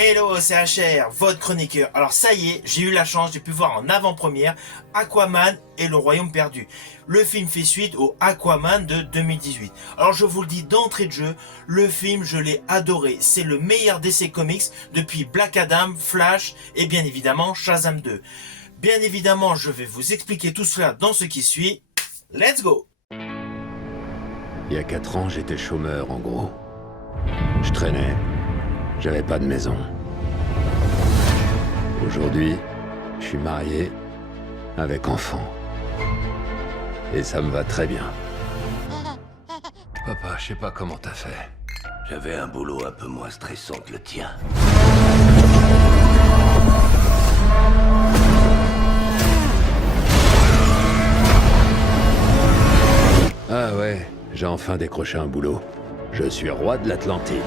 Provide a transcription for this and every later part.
Hello, c'est HR, votre chroniqueur. Alors ça y est, j'ai eu la chance, j'ai pu voir en avant-première Aquaman et le Royaume perdu. Le film fait suite au Aquaman de 2018. Alors je vous le dis d'entrée de jeu, le film je l'ai adoré. C'est le meilleur DC Comics depuis Black Adam, Flash et bien évidemment Shazam 2. Bien évidemment, je vais vous expliquer tout cela dans ce qui suit. Let's go! Il y a 4 ans, j'étais chômeur en gros. Je traînais. J'avais pas de maison. Aujourd'hui, je suis marié, avec enfant. Et ça me va très bien. Papa, je sais pas comment t'as fait. J'avais un boulot un peu moins stressant que le tien. Ah ouais, j'ai enfin décroché un boulot. Je suis roi de l'Atlantide.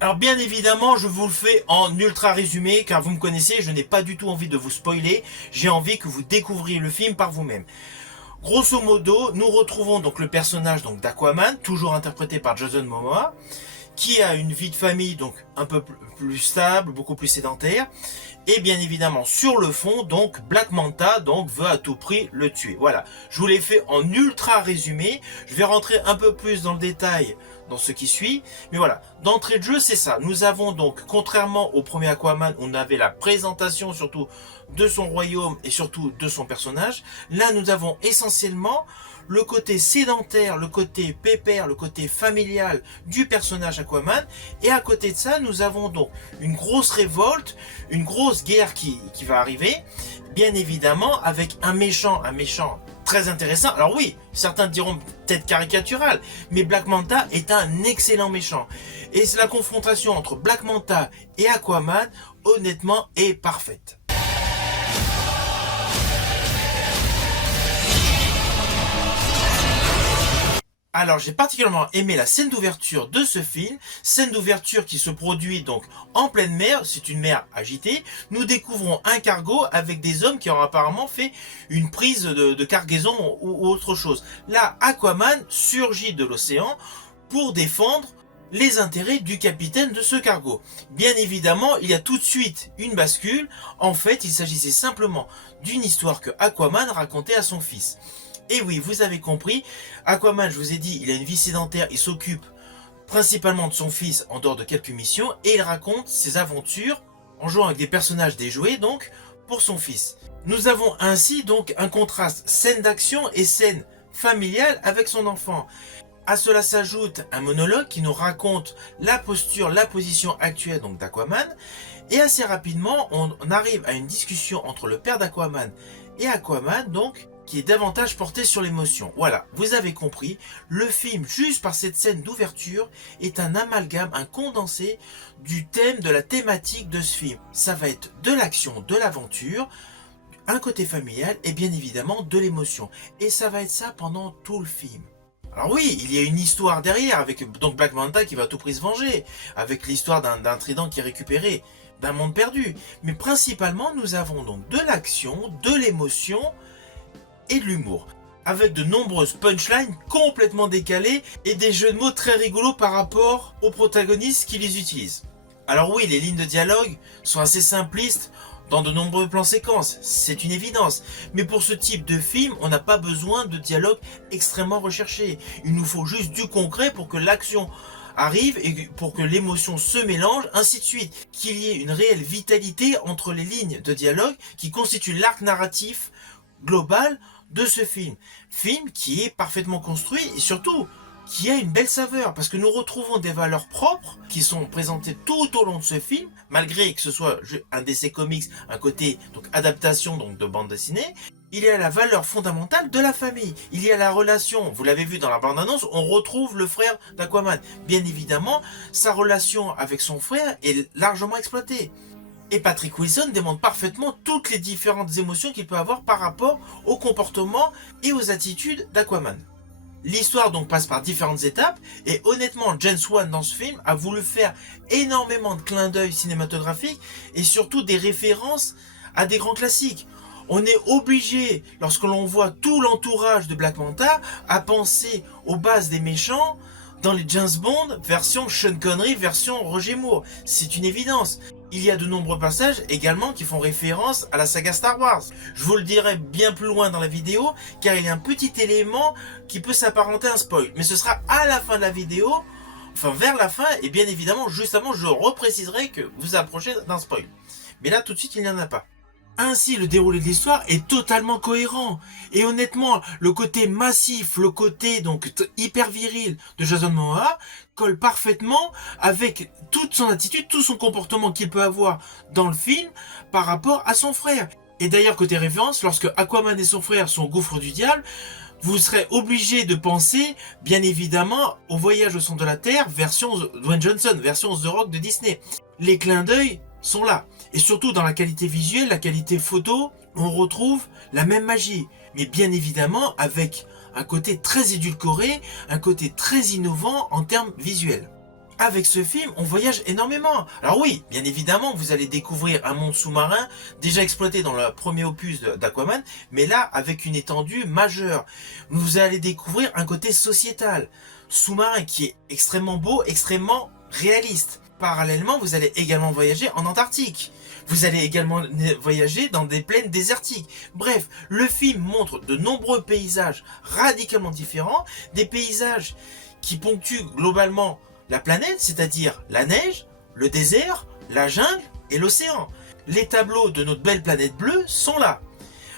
Alors bien évidemment, je vous le fais en ultra résumé, car vous me connaissez, je n'ai pas du tout envie de vous spoiler, j'ai envie que vous découvriez le film par vous-même. Grosso modo, nous retrouvons donc le personnage d'Aquaman, toujours interprété par Jason Momoa, qui a une vie de famille donc un peu plus stable, beaucoup plus sédentaire, et bien évidemment sur le fond donc Black Manta donc veut à tout prix le tuer. Voilà, je vous l'ai fait en ultra résumé, je vais rentrer un peu plus dans le détail dans ce qui suit, mais voilà, d'entrée de jeu c'est ça. Nous avons donc, contrairement au premier Aquaman, on avait la présentation surtout de son royaume et surtout de son personnage. Là nous avons essentiellement le côté sédentaire, le côté pépère, le côté familial du personnage Aquaman. Et à côté de ça, nous avons donc une grosse révolte, une grosse guerre qui va arriver. Bien évidemment, avec un méchant très intéressant. Alors oui, certains diront peut-être caricatural, mais Black Manta est un excellent méchant. Et la confrontation entre Black Manta et Aquaman, honnêtement, est parfaite. Alors j'ai particulièrement aimé la scène d'ouverture de ce film, scène d'ouverture qui se produit donc en pleine mer, c'est une mer agitée. Nous découvrons un cargo avec des hommes qui ont apparemment fait une prise de cargaison ou autre chose. Là, Aquaman surgit de l'océan pour défendre les intérêts du capitaine de ce cargo. Bien évidemment, il y a tout de suite une bascule. En fait, il s'agissait simplement d'une histoire que Aquaman racontait à son fils. Et oui, vous avez compris, Aquaman, je vous ai dit, il a une vie sédentaire, il s'occupe principalement de son fils en dehors de quelques missions, et il raconte ses aventures en jouant avec des personnages déjoués, donc, pour son fils. Nous avons ainsi donc un contraste scène d'action et scène familiale avec son enfant. À cela s'ajoute un monologue qui nous raconte la posture, la position actuelle donc d'Aquaman, et assez rapidement, on arrive à une discussion entre le père d'Aquaman et Aquaman, donc, qui est davantage porté sur l'émotion. Voilà, vous avez compris, le film, juste par cette scène d'ouverture, est un amalgame, un condensé du thème, de la thématique de ce film. Ça va être de l'action, de l'aventure, un côté familial et bien évidemment de l'émotion. Et ça va être ça pendant tout le film. Alors oui, il y a une histoire derrière, avec donc Black Manta qui va à tout prix se venger, avec l'histoire d'un trident qui est récupéré, d'un monde perdu. Mais principalement, nous avons donc de l'action, de l'émotion, et de l'humour, avec de nombreuses punchlines complètement décalées et des jeux de mots très rigolos par rapport aux protagonistes qui les utilisent. Alors oui, les lignes de dialogue sont assez simplistes dans de nombreux plans séquences, c'est une évidence, mais pour ce type de film, on n'a pas besoin de dialogue extrêmement recherché. Il nous faut juste du concret pour que l'action arrive et pour que l'émotion se mélange, ainsi de suite. Qu'il y ait une réelle vitalité entre les lignes de dialogue qui constituent l'arc narratif global de ce film. Film qui est parfaitement construit et surtout qui a une belle saveur parce que nous retrouvons des valeurs propres qui sont présentées tout au long de ce film, malgré que ce soit un DC Comics, un côté donc adaptation donc de bande dessinée. Il y a la valeur fondamentale de la famille. Il y a la relation, vous l'avez vu dans la bande-annonce, on retrouve le frère d'Aquaman. Bien évidemment, sa relation avec son frère est largement exploitée. Et Patrick Wilson démontre parfaitement toutes les différentes émotions qu'il peut avoir par rapport au comportement et aux attitudes d'Aquaman. L'histoire donc passe par différentes étapes et honnêtement James Wan dans ce film a voulu faire énormément de clins d'œil cinématographiques et surtout des références à des grands classiques. On est obligé, lorsque l'on voit tout l'entourage de Black Manta, à penser aux bases des méchants dans les James Bond version Sean Connery, version Roger Moore. C'est une évidence. Il y a de nombreux passages également qui font référence à la saga Star Wars. Je vous le dirai bien plus loin dans la vidéo, car il y a un petit élément qui peut s'apparenter à un spoil. Mais ce sera à la fin de la vidéo, enfin vers la fin, et bien évidemment, juste avant, je repréciserai que vous approchez d'un spoil. Mais là, tout de suite, il n'y en a pas. Ainsi, le déroulé de l'histoire est totalement cohérent. Et honnêtement, le côté massif, le côté donc hyper viril de Jason Momoa colle parfaitement avec toute son attitude, tout son comportement qu'il peut avoir dans le film par rapport à son frère. Et d'ailleurs, côté référence, lorsque Aquaman et son frère sont au gouffre du diable, vous serez obligé de penser, bien évidemment, au Voyage au centre de la Terre, version Dwayne Johnson, version The Rock de Disney. Les clins d'œil sont là. Et surtout dans la qualité visuelle, la qualité photo, on retrouve la même magie. Mais bien évidemment avec un côté très édulcoré, un côté très innovant en termes visuels. Avec ce film, on voyage énormément. Alors oui, bien évidemment, vous allez découvrir un monde sous-marin déjà exploité dans le premier opus d'Aquaman, mais là avec une étendue majeure. Vous allez découvrir un côté sociétal, sous-marin qui est extrêmement beau, extrêmement réaliste. Parallèlement, vous allez également voyager en Antarctique. Vous allez également voyager dans des plaines désertiques. Bref, le film montre de nombreux paysages radicalement différents, des paysages qui ponctuent globalement la planète, c'est-à-dire la neige, le désert, la jungle et l'océan. Les tableaux de notre belle planète bleue sont là.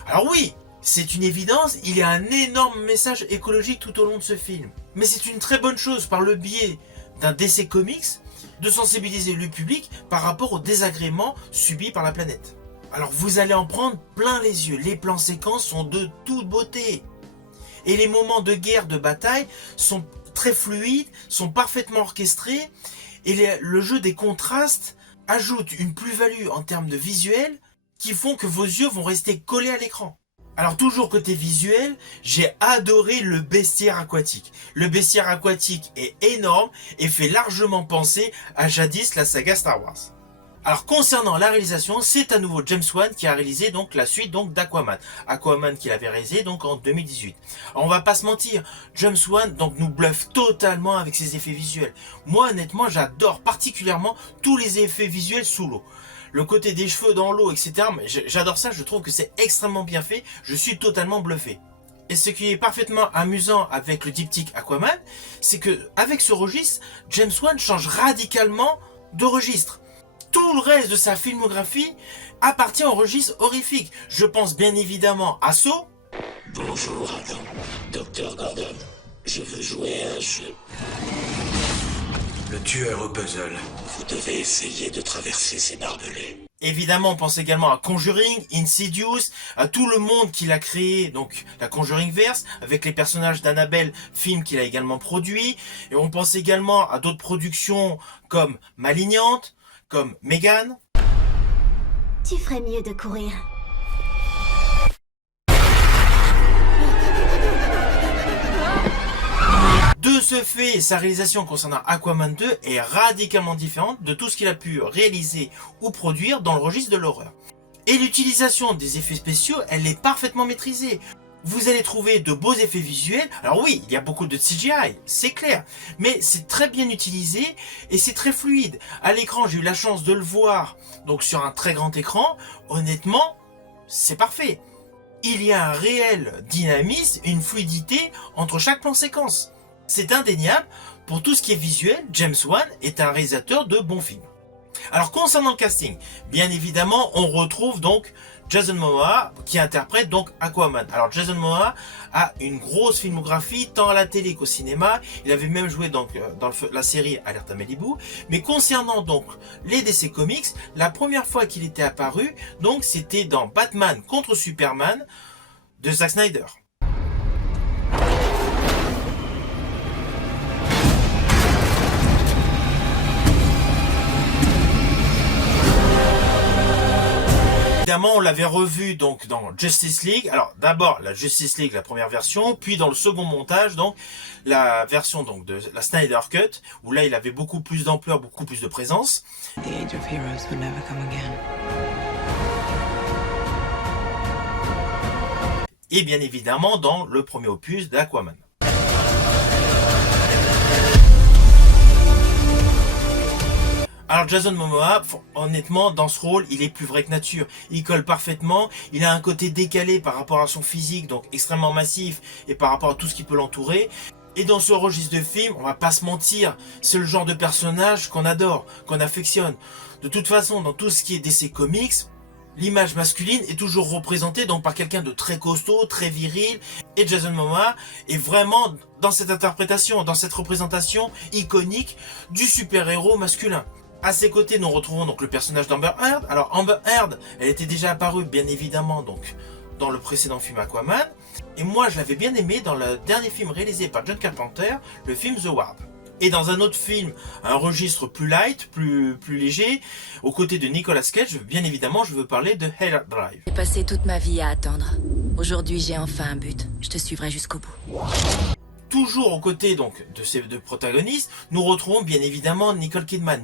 Alors oui, c'est une évidence, il y a un énorme message écologique tout au long de ce film. Mais c'est une très bonne chose par le biais d'un DC Comics de sensibiliser le public par rapport aux désagréments subis par la planète. Alors vous allez en prendre plein les yeux, les plans séquences sont de toute beauté. Et les moments de guerre, de bataille sont très fluides, sont parfaitement orchestrés, et le jeu des contrastes ajoute une plus-value en termes de visuel qui font que vos yeux vont rester collés à l'écran. Alors toujours côté visuel, j'ai adoré le bestiaire aquatique. Le bestiaire aquatique est énorme et fait largement penser à jadis la saga Star Wars. Alors concernant la réalisation, c'est à nouveau James Wan qui a réalisé donc la suite donc d'Aquaman. Aquaman qu'il avait réalisé donc en 2018. Alors on va pas se mentir, James Wan donc nous bluffe totalement avec ses effets visuels. Moi honnêtement j'adore particulièrement tous les effets visuels sous l'eau. Le côté des cheveux dans l'eau, etc. J'adore ça, je trouve que c'est extrêmement bien fait. Je suis totalement bluffé. Et ce qui est parfaitement amusant avec le diptyque Aquaman, c'est que avec ce registre, James Wan change radicalement de registre. Tout le reste de sa filmographie appartient au registre horrifique. Je pense bien évidemment à Saw. Bonjour, Dr. Gordon. Je veux jouer à un jeu. Le tueur au puzzle. Vous devez essayer de traverser ces barbelés. Évidemment, on pense également à Conjuring, Insidious, à tout le monde qu'il a créé, donc la Conjuringverse, avec les personnages d'Annabelle, film qu'il a également produit. Et on pense également à d'autres productions comme Malignante, comme Megan. Tu ferais mieux de courir. De ce fait, sa réalisation concernant Aquaman 2 est radicalement différente de tout ce qu'il a pu réaliser ou produire dans le registre de l'horreur. Et l'utilisation des effets spéciaux, elle est parfaitement maîtrisée. Vous allez trouver de beaux effets visuels. Alors oui, il y a beaucoup de CGI, c'est clair. Mais c'est très bien utilisé et c'est très fluide. À l'écran, j'ai eu la chance de le voir donc sur un très grand écran. Honnêtement, c'est parfait. Il y a un réel dynamisme, une fluidité entre chaque plan séquence. C'est indéniable, pour tout ce qui est visuel, James Wan est un réalisateur de bons films. Alors concernant le casting, bien évidemment, on retrouve donc Jason Momoa qui interprète donc Aquaman. Alors Jason Momoa a une grosse filmographie tant à la télé qu'au cinéma. Il avait même joué donc dans la série Alerte à Malibu. Mais concernant donc les DC Comics, la première fois qu'il était apparu, donc c'était dans Batman contre Superman de Zack Snyder. Évidemment, on l'avait revu donc dans Justice League. Alors d'abord la Justice League, la première version, puis dans le second montage, donc la version donc de la Snyder Cut, où là il avait beaucoup plus d'ampleur, beaucoup plus de présence. The age of heroes will never come again. et bien évidemment dans le premier opus d'Aquaman. Alors Jason Momoa, honnêtement, dans ce rôle, il est plus vrai que nature. Il colle parfaitement, il a un côté décalé par rapport à son physique, donc extrêmement massif, et par rapport à tout ce qui peut l'entourer. Et dans ce registre de film, on va pas se mentir, c'est le genre de personnage qu'on adore, qu'on affectionne. De toute façon, dans tout ce qui est DC Comics, l'image masculine est toujours représentée donc par quelqu'un de très costaud, très viril, et Jason Momoa est vraiment dans cette interprétation, dans cette représentation iconique du super-héros masculin. À ses côtés, nous retrouvons donc le personnage d'Amber Heard. Alors Amber Heard, elle était déjà apparue bien évidemment donc dans le précédent film Aquaman, et moi je l'avais bien aimé dans le dernier film réalisé par John Carpenter, le film The Ward. Et dans un autre film, un registre plus light, plus léger, aux côtés de Nicolas Cage, bien évidemment, je veux parler de Hell Drive. J'ai passé toute ma vie à attendre. Aujourd'hui, j'ai enfin un but. Je te suivrai jusqu'au bout. Toujours aux côtés donc de ces deux protagonistes, nous retrouvons bien évidemment Nicole Kidman.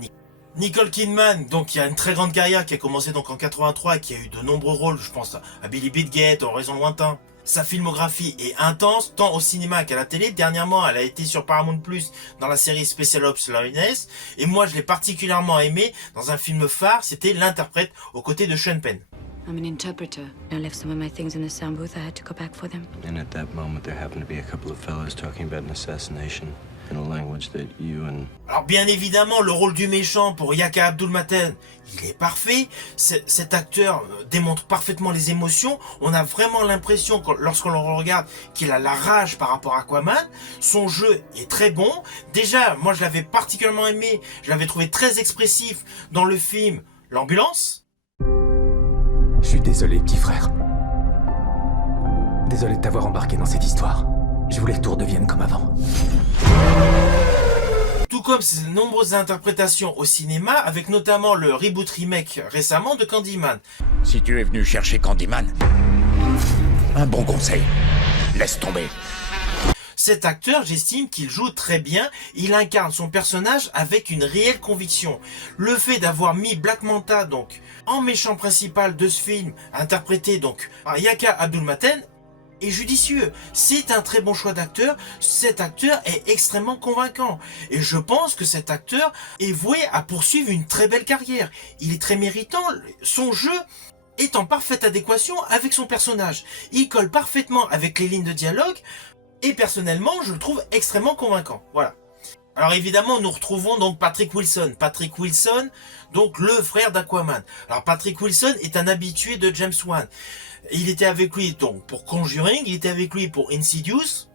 Nicole Kidman, donc qui a une très grande carrière, qui a commencé donc en 83, qui a eu de nombreux rôles, je pense à Billy Bidget, Horizon Lointain. Sa filmographie est intense, tant au cinéma qu'à la télé. Dernièrement, elle a été sur Paramount Plus dans la série Special Ops Lioness. Et moi, je l'ai particulièrement aimé dans un film phare, c'était L'interprète, aux côtés de Sean Penn. I'm an interpreter. I left some of my things in the sound booth. I had to go back for them. And at that moment, there happened to be a couple of fellows talking about an assassination in a language that you and... Alors bien évidemment, le rôle du méchant pour Yaka Abdul-Mateen, il est parfait. Cet acteur démontre parfaitement les émotions. On a vraiment l'impression, lorsqu'on le regarde, qu'il a la rage par rapport à Aquaman. Son jeu est très bon. Déjà, moi je l'avais particulièrement aimé. Je l'avais trouvé très expressif dans le film L'Ambulance. Je suis désolé, petit frère. Désolé de t'avoir embarqué dans cette histoire. Je voulais que tout redevienne comme avant. Tout comme ses nombreuses interprétations au cinéma, avec notamment le reboot remake récemment de Candyman. Si tu es venu chercher Candyman, un bon conseil, laisse tomber. Cet acteur, j'estime qu'il joue très bien, il incarne son personnage avec une réelle conviction. Le fait d'avoir mis Black Manta donc en méchant principal de ce film, interprété donc par Yaka Abdul-Mateen, est judicieux. C'est un très bon choix d'acteur. Cet acteur est extrêmement convaincant. Et je pense que cet acteur est voué à poursuivre une très belle carrière. Il est très méritant. Son jeu est en parfaite adéquation avec son personnage. Il colle parfaitement avec les lignes de dialogue. Et personnellement, je le trouve extrêmement convaincant. Voilà. Alors évidemment, nous retrouvons donc Patrick Wilson. Patrick Wilson, donc le frère d'Aquaman. Alors Patrick Wilson est un habitué de James Wan. Il était avec lui donc pour Conjuring, il était avec lui pour Insidious.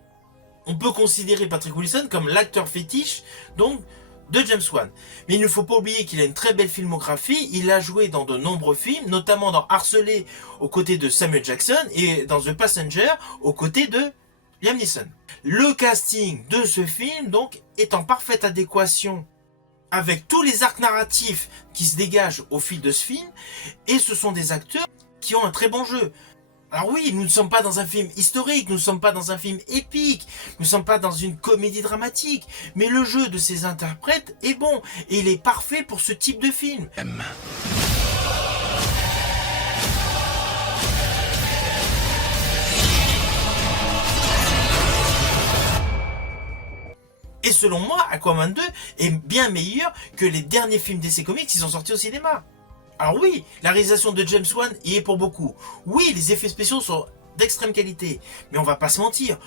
On peut considérer Patrick Wilson comme l'acteur fétiche donc de James Wan. Mais il ne faut pas oublier qu'il a une très belle filmographie. Il a joué dans de nombreux films, notamment dans Harcelé aux côtés de Samuel Jackson et dans The Passenger aux côtés de Liam Neeson. Le casting de ce film donc est en parfaite adéquation avec tous les arcs narratifs qui se dégagent au fil de ce film, et ce sont des acteurs qui ont un très bon jeu. Alors oui, nous ne sommes pas dans un film historique, nous ne sommes pas dans un film épique, nous ne sommes pas dans une comédie dramatique, mais le jeu de ces interprètes est bon, et il est parfait pour ce type de film. Et selon moi, Aquaman 2 est bien meilleur que les derniers films DC Comics qui sont sortis au cinéma. Alors oui, la réalisation de James Wan y est pour beaucoup. Oui, les effets spéciaux sont d'extrême qualité. Mais on va pas se mentir,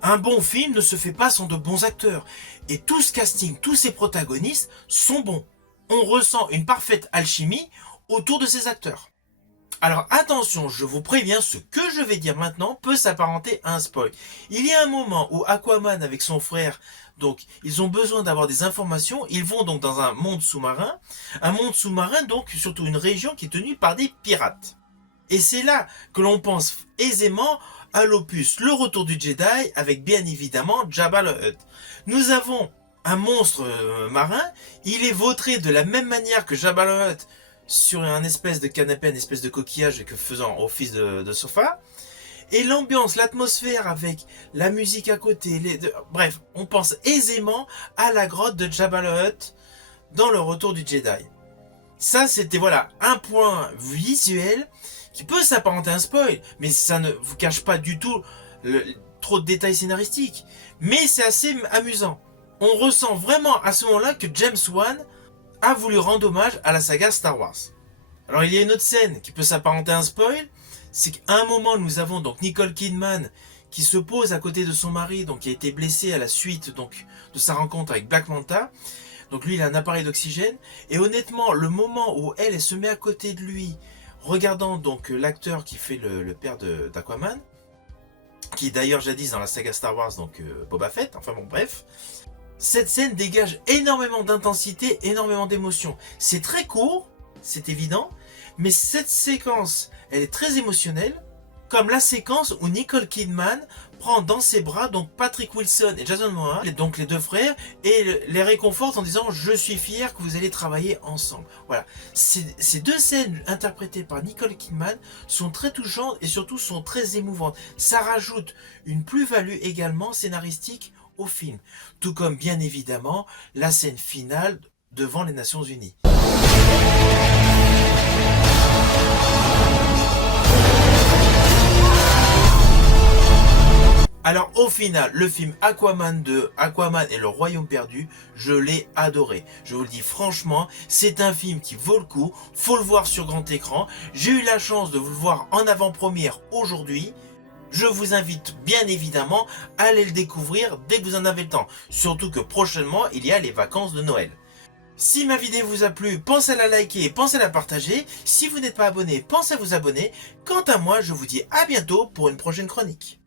un bon film ne se fait pas sans de bons acteurs. Et tout ce casting, tous ces protagonistes sont bons. On ressent une parfaite alchimie autour de ces acteurs. Alors attention, je vous préviens, ce que je vais dire maintenant peut s'apparenter à un spoil. Il y a un moment où Aquaman avec son frère, donc ils ont besoin d'avoir des informations, ils vont donc dans un monde sous-marin donc surtout une région qui est tenue par des pirates. Et c'est là que l'on pense aisément à l'opus Le Retour du Jedi avec bien évidemment Jabba le Hutt. Nous avons un monstre marin, il est vautré de la même manière que Jabba le Hutt sur un espèce de canapé, une espèce de coquillage que faisant office de sofa. Et l'ambiance, l'atmosphère avec la musique à côté, bref, on pense aisément à la grotte de Jabba le Hutt dans Le Retour du Jedi. Ça, c'était voilà un point visuel, qui peut s'apparenter à un spoil, mais ça ne vous cache pas du tout trop de détails scénaristiques. Mais c'est assez amusant. On ressent vraiment à ce moment-là que James Wan a voulu rendre hommage à la saga Star Wars. Alors il y a une autre scène qui peut s'apparenter à un spoil, c'est qu'à un moment nous avons donc Nicole Kidman qui se pose à côté de son mari, donc qui a été blessé à la suite donc de sa rencontre avec Black Manta. Donc lui il a un appareil d'oxygène, et honnêtement le moment où elle se met à côté de lui, regardant donc l'acteur qui fait le père d'Aquaman, qui est d'ailleurs jadis dans la saga Star Wars, donc Boba Fett, enfin bon bref, cette scène dégage énormément d'intensité, énormément d'émotion. C'est très court, c'est évident, mais cette séquence, elle est très émotionnelle, comme la séquence où Nicole Kidman prend dans ses bras donc Patrick Wilson et Jason Momoa, donc les deux frères, et les réconforte en disant « Je suis fier que vous allez travailler ensemble ». Voilà, ces deux scènes interprétées par Nicole Kidman sont très touchantes et surtout sont très émouvantes. Ça rajoute une plus-value également scénaristique au film, tout comme bien évidemment la scène finale devant les Nations Unies. Alors au final, le film Aquaman 2, Aquaman et le Royaume perdu, je l'ai adoré. Je vous le dis franchement, c'est un film qui vaut le coup, faut le voir sur grand écran. J'ai eu la chance de vous le voir en avant-première aujourd'hui. Je vous invite bien évidemment à aller le découvrir dès que vous en avez le temps. Surtout que prochainement, il y a les vacances de Noël. Si ma vidéo vous a plu, pensez à la liker, pensez à la partager. Si vous n'êtes pas abonné, pensez à vous abonner. Quant à moi, je vous dis à bientôt pour une prochaine chronique.